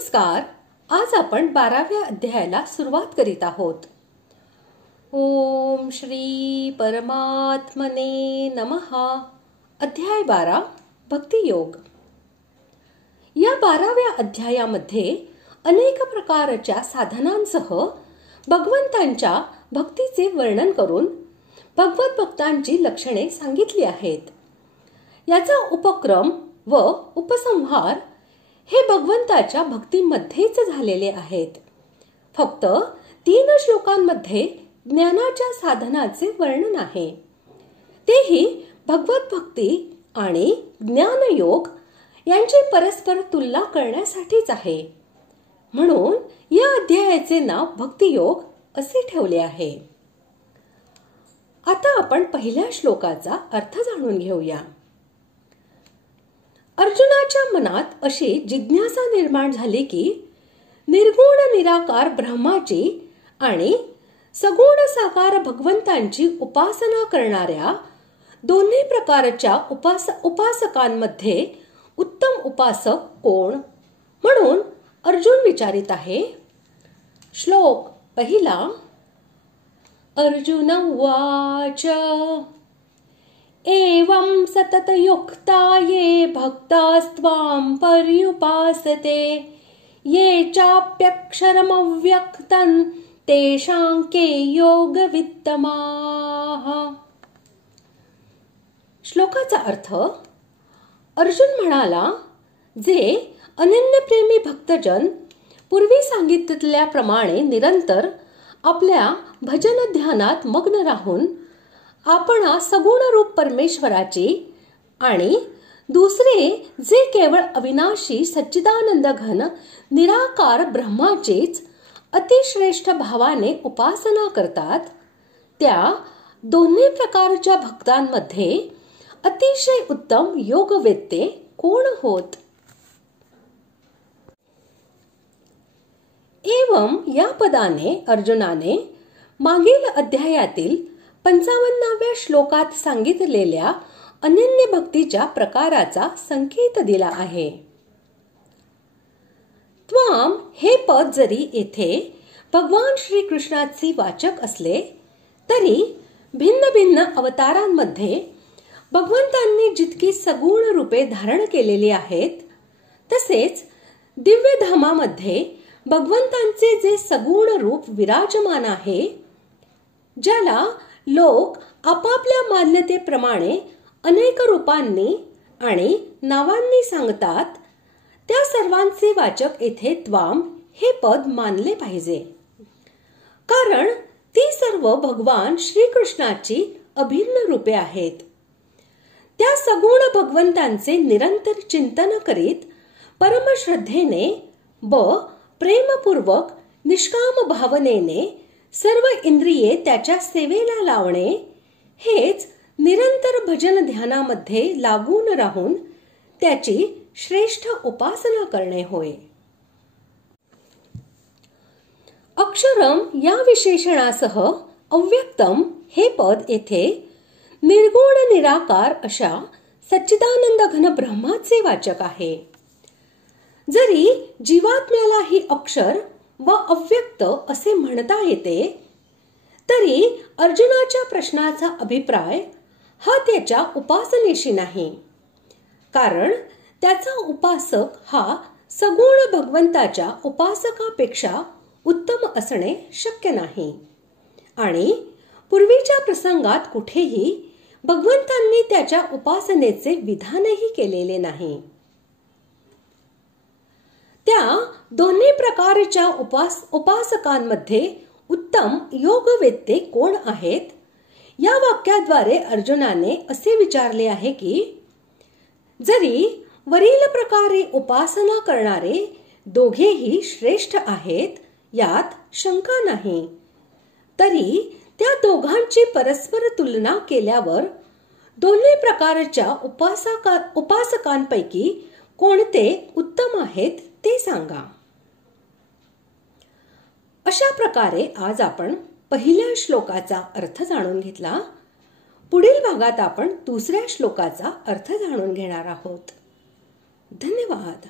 नमस्कार. आज आपण 12व्या अध्यायाला सुरुवात करीत आहोत. ओम श्री परमात्मने नमः. अध्याय 12 भक्ती योग. या 12व्या अध्यायामध्ये अनेक प्रकारच्या साधनांसह भगवंतांच्या भक्तीचे वर्णन करून भगवत भक्तांची लक्षणे सांगितली आहेत. याचा उपक्रम व उपसंहार हे भगवंताच्या भक्तीमध्येच झालेले आहेत. फक्त 3 श्लोकांमध्ये ज्ञानाच्या साधनाचे वर्णन आहे. तेही भगवत भक्ती आणि ज्ञानयोग यांची परस्पर तुलना करण्यासाठीच आहे. म्हणून या अध्यायाचे नाव भक्तियोग असे ठेवले आहे. आता आपण पहिल्या श्लोकाचा अर्थ जाणून घेऊया. अर्जुनाच्या मनात अशी जिज्ञासा निर्माण झाली की निर्गुण निराकार ब्रह्माची आणि सगुण साकार भगवंतांची उपासना करणाऱ्या दोन्ही प्रकारच्या उपासकांमध्ये उत्तम उपासक कोण, म्हणून अर्जुन विचारित आहे. श्लोक पहिला. अर्जुन उवाच एवं सततयुक्ता ये भक्तास्त्वां पर्युपासते ये चाप्यक्षरमव्यक्तं तेषां के योगवित्तमाः. श्लोकाचा अर्थ. अर्जुन म्हणाला, जे अनन्यप्रेमी भक्तजन पूर्वी सांगितल्याप्रमाणे निरंतर आपल्या भजन ध्यानात मग्न राहून आपणा सगुण रूप परमेश्वराची आणि दुसरे जे केवळ अविनाशी सच्चिदानंद घन निराकार ब्रह्माचीच अतिश्रेष्ठ भावाने उपासना करतात, त्या दोन्ही प्रकारच्या भक्तांमध्ये अतिशय उत्तम योगवेत्ते कोण होत. एवं या पदाने अर्जुनाने मागील अध्यायातील 55व्या श्लोकात सांगितलेल्या अनन्य भक्तीच्या प्रकाराचा संकेत दिला आहे. त्वाम हे पद जरी येथे भगवान श्री कृष्णाचे वाचक असले तरी भिन्न भिन्न अवतारांमध्ये भगवंतांनी जितकी सगुण रूपे धारण केलेली आहेत, तसेच दिव्य धामामध्ये भगवंतांचे जे सगुण रूप विराजमान आहे, ज्याला लोक आपापल्या मान्यतेप्रमाणे अनेक रूपांनी आणि नावांनी सांगतात, त्या सर्वांचे वाचक येथे त्वाम हे पद मानले पाहिजे. कारण ती सर्व भगवान श्रीकृष्णाची अभिन्न रूपे आहेत. त्या सगुण भगवंतांचे निरंतर चिंतन करीत परमश्रद्धेने व प्रेमपूर्वक निष्काम भावनेने सर्व इंद्रिये त्याच्या सेवेला लावणे, हेच निरंतर भजन ध्यानामध्ये लागून राहून त्याची श्रेष्ठ उपासना करणे होय. अक्षरम या विशेषणासह अव्यक्तम हे पद येथे निर्गुण निराकार अशा सच्चिदानंद घन ब्रह्माचे वाचक आहे. जरी जीवात्म्यालाही अक्षर व अव्यक्त असे म्हणता येते, तरी अर्जुनाच्या प्रश्नाचा अभिप्राय हा त्याच्या उपासनेशी नाही. कारण त्याचा उपासक हा सगुण भगवंताच्या उपासकापेक्षा उत्तम असणे शक्य नाही. आणि पूर्वीच्या प्रसंगात कुठेही भगवंतांनी त्याच्या उपासनेचे विधानही केलेले नाही. त्या दोन्ही प्रकारच्या उपासकांमध्ये उत्तम योगवेत्ते कोण आहेत, या वाक्याद्वारे अर्जुनाने असे विचारले आहे की जरी वरील प्रकारे उपासना करणारे दोघेही श्रेष्ठ आहेत, यात शंका नाही, तरी त्या दोघांची परस्पर तुलना केल्यावर दोन्ही प्रकारच्या उपासकांपैकी कोणते उत्तम आहेत ते सांगा. अशा प्रकारे आज आपण पहिल्या श्लोकाचा अर्थ जाणून घेतला. पुढील भागात आपण दुसऱ्या श्लोकाचा अर्थ जाणून घेणार आहोत. धन्यवाद.